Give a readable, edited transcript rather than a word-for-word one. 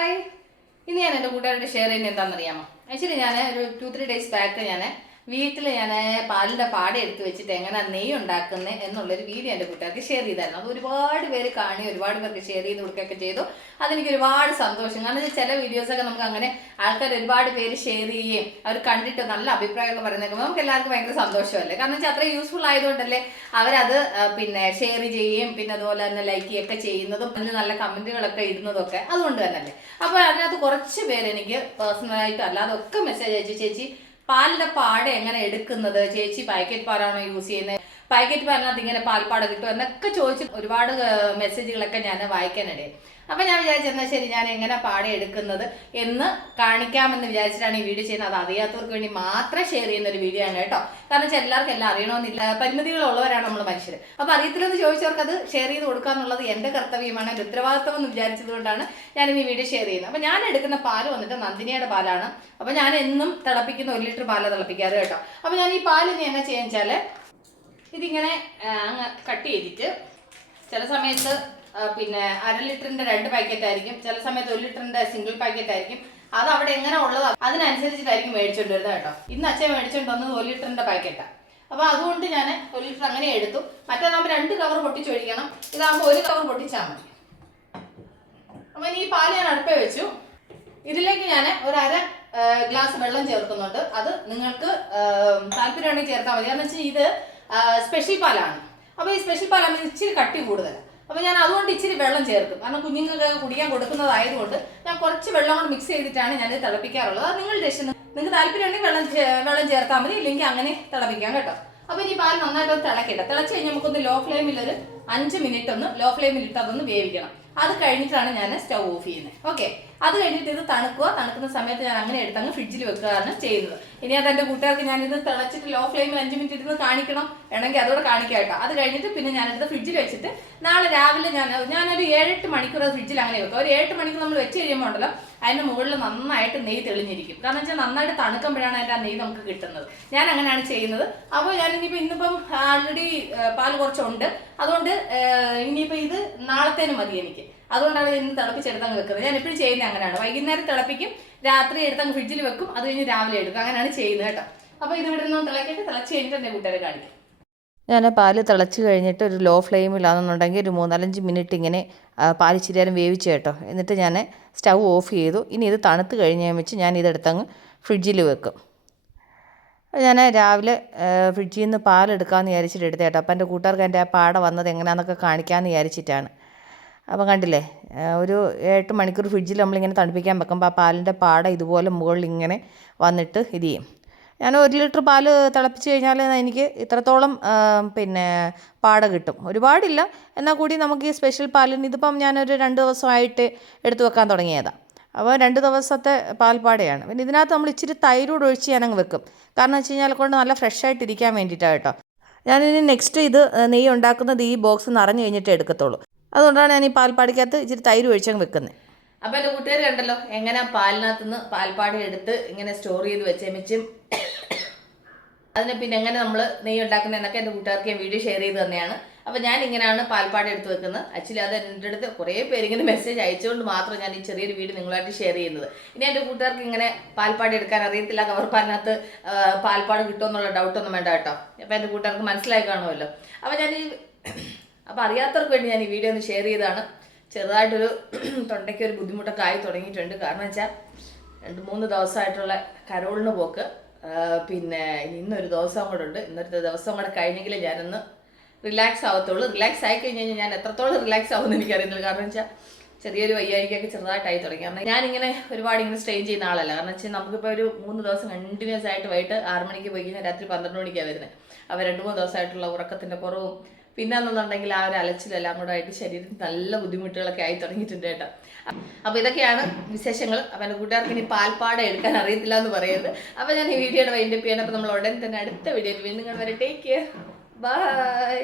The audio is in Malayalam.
ഹായ്. ഇന്ന് ഞാൻ എൻ്റെ കൂട്ടുകാരോട് ഷെയർ ചെയ്യുന്നത് എന്താണെന്നറിയാമോ? ആക്ച്വലി ഞാൻ ഒരു 2-3 ഡേയ്സ് ബാക്ക് വീട്ടിൽ പാലിൻ്റെ പാട എടുത്ത് വെച്ചിട്ട് എങ്ങനെ നെയ്യ് ഉണ്ടാക്കുന്നത് എന്നുള്ളൊരു വീഡിയോ എൻ്റെ കൂട്ടുകാർക്ക് ഷെയർ ചെയ്തായിരുന്നു. അത് ഒരുപാട് പേര് കാണി, ഒരുപാട് പേർക്ക് ഷെയർ ചെയ്ത് കൊടുക്കുകയൊക്കെ ചെയ്തു. അതെനിക്ക് ഒരുപാട് സന്തോഷം. കാരണം ചില വീഡിയോസൊക്കെ നമുക്ക് അങ്ങനെ ആൾക്കാർ ഒരുപാട് പേര് ഷെയർ ചെയ്യുകയും അവർ കണ്ടിട്ട് നല്ല അഭിപ്രായമൊക്കെ പറയുന്നേക്കുമ്പോൾ നമുക്ക് എല്ലാവർക്കും ഭയങ്കര സന്തോഷമല്ലേ. കാരണം വെച്ചാൽ അത്ര യൂസ്ഫുൾ ആയതുകൊണ്ടല്ലേ അവരത് ഷെയർ ചെയ്യുകയും പിന്നെ അതുപോലെ തന്നെ ലൈക്ക് ചെയ്യുകയൊക്കെ ചെയ്യുന്നതും അതിന് നല്ല കമൻറ്റുകളൊക്കെ ഇടുന്നതൊക്കെ അതുകൊണ്ട് തന്നെയല്ലേ. അപ്പോൾ അതിനകത്ത് കുറച്ച് പേര് എനിക്ക് പേഴ്സണലായിട്ട് അല്ലാതെ ഒക്കെ മെസ്സേജ് അയച്ചു, ചേച്ചി പാലിന്റെ പാട എങ്ങനെ എടുക്കുന്നത്, ചേച്ചി പാക്കറ്റ് പാലാണോ യൂസ് ചെയ്യുന്നത്, പാക്കറ്റ് പാലിനകത്ത് ഇങ്ങനെ പാൽപ്പാട കിട്ടും എന്നൊക്കെ ചോദിച്ച് ഒരുപാട് മെസ്സേജുകളൊക്കെ ഞാൻ വായിക്കാനിടയായി. അപ്പം ഞാൻ വിചാരിച്ചെന്നാൽ ശരി, ഞാൻ എങ്ങനെ പാട എടുക്കുന്നത് എന്ന് കാണിക്കാമെന്ന് വിചാരിച്ചിട്ടാണ് ഈ വീഡിയോ ചെയ്യുന്നത്. അത് അറിയാത്തവർക്ക് വേണ്ടി മാത്രം ഷെയർ ചെയ്യുന്ന ഒരു വീഡിയോ ആണ് കേട്ടോ. കാരണം വെച്ചാൽ എല്ലാവർക്കും എല്ലാം അറിയണമെന്നില്ല, പരിമിതികളുള്ളവരാണ് നമ്മൾ മനുഷ്യർ. അപ്പോൾ അറിയത്തില്ലെന്ന് ചോദിച്ചവർക്ക് അത് ഷെയർ ചെയ്ത് കൊടുക്കുക എന്നുള്ളത് എൻ്റെ കർത്തവ്യമാണ്, എൻ്റെ ഉത്തരവാദിത്വം എന്ന് വിചാരിച്ചത് കൊണ്ടാണ് ഞാൻ ഈ വീഡിയോ ഷെയർ ചെയ്യുന്നത്. അപ്പോൾ ഞാൻ എടുക്കുന്ന പാല് വന്നിട്ട് നന്ദിനിയുടെ പാലാണ്. അപ്പോൾ ഞാൻ എന്നും തിളപ്പിക്കുന്ന 1 ലിറ്റർ പാലാണ് തിളപ്പിക്കാറ് കേട്ടോ. അപ്പോൾ ഞാൻ ഈ പാല് ഇനി എന്നാ ചെയ്യാന്ന് വെച്ചാൽ ഇതിങ്ങനെ അങ്ങ് കട്ട് ചെയ്തിട്ട് ചില സമയത്ത് പിന്നെ 1/2 ലിറ്ററിന്റെ 2 പാക്കറ്റ് ആയിരിക്കും, ചില സമയത്ത് 1 ലിറ്ററിന്റെ സിംഗിൾ പാക്കറ്റ് ആയിരിക്കും. അത് അവിടെ എങ്ങനെ ഉള്ളത് അതിനനുസരിച്ചിട്ടായിരിക്കും മേടിച്ചോണ്ട് വരുന്നത് കേട്ടോ. ഇന്ന് അച്ഛൻ മേടിച്ചോണ്ട് വന്നത് 1 ലിറ്ററിന്റെ പാക്കറ്റാണ്. അപ്പോൾ അതുകൊണ്ട് ഞാൻ 1 ലിറ്റർ അങ്ങനെ എടുത്തു. മറ്റേതാകുമ്പോൾ 2 കവർ പൊട്ടിച്ചൊഴിക്കണം, ഇതാകുമ്പോൾ 1 കവർ പൊട്ടിച്ചാൽ മതി. അപ്പം ഈ പാല് ഞാൻ അടുപ്പേ വെച്ചു. ഇതിലേക്ക് ഞാൻ ഒരു 1/2 ഗ്ലാസ് വെള്ളം ചേർക്കുന്നുണ്ട്. അത് നിങ്ങൾക്ക് താല്പര്യമുണ്ടെങ്കിൽ ചേർത്താൽ മതി. കാരണം വെച്ചാൽ ഇത് സ്പെഷ്യൽ പാലാണ്. അപ്പോൾ ഈ സ്പെഷ്യൽ പാലാകുമ്പോൾ ഇച്ചിരി കട്ടി കൂടുതലാണ്. അപ്പോൾ ഞാൻ അതുകൊണ്ട് ഇച്ചിരി വെള്ളം ചേർക്കും. കാരണം കുഞ്ഞുങ്ങൾക്ക് കുടിക്കാൻ കൊടുക്കുന്നതായതുകൊണ്ട് ഞാൻ കുറച്ച് വെള്ളം കൊണ്ട് മിക്സ് ചെയ്തിട്ടാണ് ഞാനിത് തിളപ്പിക്കാറുള്ളത്. അത് നിങ്ങളുടെ ഇഷ്ടം, നിങ്ങൾക്ക് താല്പര്യം ഉണ്ടെങ്കിൽ വെള്ളം ചേർത്താൽ മതി, ഇല്ലെങ്കിൽ അങ്ങനെ തിളപ്പിക്കാം കേട്ടോ. അപ്പോൾ ഇനി പാൽ നന്നായിട്ട് തിളക്കട്ടെ. തിളച്ച് കഴിഞ്ഞാൽ നമുക്കൊന്ന് ലോ ഫ്ലെയിമിൽ ഒരു 5 മിനിറ്റ് ഒന്ന് ലോ ഫ്ലെയിമിൽ ഇട്ട് അതൊന്ന് വേവിക്കണം. അത് കഴിഞ്ഞിട്ടാണ് ഞാൻ സ്റ്റൗ ഓഫ് ചെയ്യുന്നത്. ഓക്കെ, അത് കഴിഞ്ഞിട്ട് ഇത് തണുക്കുന്ന സമയത്ത് ഞാൻ അങ്ങനെ എടുത്തങ്ങ് ഫ്രിഡ്ജിൽ വെക്കുകയാണ് ചെയ്യുന്നത്. ഇനി അത് എൻ്റെ കൂട്ടുകാർക്ക് ഞാനിത് തിളച്ചിട്ട് ലോ ഫ്ലെയിമിൽ 5 മിനിറ്റ് ഇരുന്ന് കാണിക്കണം, വേണമെങ്കിൽ അതോടെ കാണിക്കാം കേട്ടോ. അത് കഴിഞ്ഞിട്ട് പിന്നെ ഞാനിത് ഫ്രിഡ്ജിൽ വെച്ചിട്ട് നാളെ രാവിലെ ഞാനൊരു 7-8 മണിക്കൂർ ഫ്രിഡ്ജിൽ അങ്ങനെ വെക്കും. ഒരു 7 മണിക്കൂർ നമ്മൾ വെച്ച് കഴിയുമ്പോൾ ഉണ്ടല്ലോ അതിൻ്റെ മുകളിൽ നന്നായിട്ട് നെയ്യ് തെളിഞ്ഞിരിക്കും. കാരണം വെച്ചാൽ നന്നായിട്ട് തണുക്കുമ്പോഴാണ് അതിൻ്റെ ആ നെയ്യ് നമുക്ക് കിട്ടുന്നത്. ഞാൻ അങ്ങനെയാണ് ചെയ്യുന്നത്. അപ്പോൾ ഇന്നിപ്പം ആൾറെഡി പാൽ കുറച്ചുണ്ട്, അതുകൊണ്ട് ഇനിയിപ്പോൾ ഇത് നാളത്തേനും മതി എനിക്ക്. അതുകൊണ്ടാണ് ഇന്ന് തിളപ്പിച്ചെടുത്തങ്ങ് വെക്കുന്നത്. ഞാൻ എപ്പോഴും ചെയ്യുന്നത് അങ്ങനെയാണ്. വൈകുന്നേരം തിളപ്പിക്കും, രാത്രി എടുത്തങ്ങ് ഫ്രിഡ്ജിൽ വെക്കും, അത് കഴിഞ്ഞ് രാവിലെ എടുക്കും. അങ്ങനെയാണ് ചെയ്യുന്നത് കേട്ടോ. അപ്പോൾ ഇത് ഇവിടെ നിന്ന് തിളക്കിയിട്ട് തിളച്ച് കഴിഞ്ഞിട്ട് എൻ്റെ കൂട്ടുകാരെ കാണിക്കും. ഞാൻ പാല് തിളച്ച് കഴിഞ്ഞിട്ട് ഒരു ലോ ഫ്ലെയിമിലാണെന്നുണ്ടെങ്കിൽ ഒരു 3-4 മിനിറ്റ് ഇങ്ങനെ പാൽ ഇച്ചിരി നേരം വേവിച്ചു കേട്ടോ. എന്നിട്ട് ഞാൻ സ്റ്റൗ ഓഫ് ചെയ്തു. ഇനി ഇത് തണുത്ത് കഴിഞ്ഞാൽ വെച്ച് ഞാൻ ഇതെടുത്തങ്ങ് ഫ്രിഡ്ജിൽ വെക്കും. ഞാൻ രാവിലെ ഫ്രിഡ്ജിൽ നിന്ന് പാലെടുക്കാമെന്ന് വിചാരിച്ചിട്ട് എടുത്തേ കേട്ടോ. അപ്പം എൻ്റെ കൂട്ടുകാർക്ക് എൻ്റെ ആ പാട വന്നത് എങ്ങനെയാണെന്നൊക്കെ കാണിക്കാമെന്ന് വിചാരിച്ചിട്ടാണ്. അപ്പം കണ്ടില്ലേ, ഒരു 8 മണിക്കൂർ ഫ്രിഡ്ജിൽ നമ്മളിങ്ങനെ തണുപ്പിക്കാൻ വെക്കുമ്പോൾ ആ പാലിൻ്റെ പാട ഇതുപോലെ മുകളിൽ ഇങ്ങനെ വന്നിട്ട് ഇത് ചെയ്യും. ഞാൻ 1 ലിറ്റർ പാല് തിളപ്പിച്ച് കഴിഞ്ഞാൽ എനിക്ക് ഇത്രത്തോളം പാട കിട്ടും. ഒരുപാടില്ല, എന്നാൽ കൂടി നമുക്ക് ഈ സ്പെഷ്യൽ പാലിന് ഇതിപ്പം ഞാനൊരു 2 ദിവസമായിട്ട് എടുത്തു വെക്കാൻ തുടങ്ങിയതാണ്. അപ്പോൾ 2 ദിവസത്തെ പാൽപ്പാടയാണ്. പിന്നെ ഇതിനകത്ത് നമ്മൾ ഇച്ചിരി തൈരോട് ഒഴിച്ച് ഞാനങ്ങ് വെക്കും. കാരണം വെച്ച് കഴിഞ്ഞാൽ കൊണ്ട് നല്ല ഫ്രഷായിട്ട് ഇരിക്കാൻ വേണ്ടിയിട്ടാണ് കേട്ടോ. ഞാനിനി നെക്സ്റ്റ് ഇത് നെയ്യ് ഉണ്ടാക്കുന്നത് ഈ ബോക്സ് നിറഞ്ഞു കഴിഞ്ഞിട്ട് എടുക്കത്തുള്ളൂ. അതുകൊണ്ടാണ് ഞാൻ ഈ പാൽപ്പാടിക്കകത്ത് ഇച്ചിരി തൈര് ഒഴിച്ചങ്ങ് വെക്കുന്നത്. അപ്പോൾ എൻ്റെ കൂട്ടുകാർ കണ്ടല്ലോ എങ്ങനെ പാലിനകത്ത് നിന്ന് പാൽപ്പാട എടുത്ത് ഇങ്ങനെ സ്റ്റോർ ചെയ്ത് വെച്ചും അതിനെ പിന്നെ എങ്ങനെ നമ്മൾ നെയ്യ് ഉണ്ടാക്കുന്നത് എന്നൊക്കെ എൻ്റെ കൂട്ടുകാർക്ക് ഞാൻ വീഡിയോ ഷെയർ ചെയ്ത് തന്നെയാണ്. അപ്പോൾ ഞാൻ ഇങ്ങനെയാണ് പാൽപ്പാട എടുത്ത് വെക്കുന്നത്. ആക്ച്വലി അത് എൻ്റെ അടുത്ത് കുറേ പേര് ഇങ്ങനെ മെസ്സേജ് അയച്ചുകൊണ്ട് മാത്രം ഞാൻ ഈ ചെറിയൊരു വീഡിയോ നിങ്ങളായിട്ട് ഷെയർ ചെയ്യുന്നത്. ഇനി എൻ്റെ കൂട്ടുകാർക്ക് ഇങ്ങനെ പാൽപ്പാട എടുക്കാൻ അറിയത്തില്ല, കവർ പാലിനകത്ത് പാൽപ്പാട കിട്ടുമെന്നുള്ള ഡൗട്ടൊന്നും വേണ്ട കേട്ടോ. അപ്പോൾ എൻ്റെ കൂട്ടുകാർക്ക് മനസ്സിലായി കാണുമല്ലോ. അപ്പോൾ അറിയാത്തവർക്ക് വേണ്ടി ഞാൻ ഈ വീഡിയോ ഒന്ന് ഷെയർ ചെയ്തതാണ്. ചെറുതായിട്ടൊരു തൊണ്ടയ്ക്ക് ഒരു ബുദ്ധിമുട്ടൊക്കെ ആയി തുടങ്ങിയിട്ടുണ്ട്. കാരണം വെച്ചാൽ 2-3 ദിവസമായിട്ടുള്ള കരോളിന് പോക്ക്, പിന്നെ ഇന്നൊരു ദിവസം കൂടെ ഉണ്ട്. ഇന്നൊരു ദിവസം കൂടെ കഴിഞ്ഞെങ്കിൽ ഞാനൊന്ന് റിലാക്സ് ആവത്തുള്ളൂ. റിലാക്സ് ആയി കഴിഞ്ഞ് കഴിഞ്ഞാൽ ഞാൻ എത്രത്തോളം റിലാക്സ് ആവുമെന്ന് എനിക്കറിയുന്നില്ല. കാരണം വെച്ചാൽ ചെറിയൊരു വയ്യായിക്കൊക്കെ ചെറുതായിട്ടായി തുടങ്ങി. കാരണം ഞാനിങ്ങനെ ഒരുപാട് ഇങ്ങനെ സ്ട്രെയിൻ ചെയ്യുന്ന ആളല്ല. കാരണം വെച്ചാൽ നമുക്കിപ്പോൾ ഒരു 3 ദിവസം കണ്ടിന്യൂസ് ആയിട്ട് വൈകിട്ട് 6 മണിക്ക് പോയി കഴിഞ്ഞാൽ രാത്രി 12 മണിക്കാണ് വരുന്നത്. അപ്പോൾ 2-3 ദിവസമായിട്ടുള്ള ഉറക്കത്തിൻ്റെ കുറവും പിന്നെ എന്നുണ്ടെങ്കിൽ ആ ഒരു അലച്ചിലെല്ലാം കൂടെ ആയിട്ട് ശരീരത്തിന് നല്ല ബുദ്ധിമുട്ടുകളൊക്കെ ആയി തുടങ്ങിയിട്ടുണ്ട് കേട്ടോ. അപ്പോൾ ഇതൊക്കെയാണ് വിശേഷങ്ങൾ. അപ്പോൾ എൻ്റെ കൂട്ടുകാർക്ക് ഇനി പാൽപ്പാട എടുക്കാൻ അറിയത്തില്ല എന്ന് പറയരുത്. അപ്പോൾ ഞാൻ ഈ വീഡിയോയുടെ വൈൻഡപ്പ് ചെയ്യാൻ. അപ്പോൾ നമ്മൾ ഉടൻ തന്നെ അടുത്ത വീഡിയോയിൽ വീണ്ടും കാണും വരെ. Take care, by.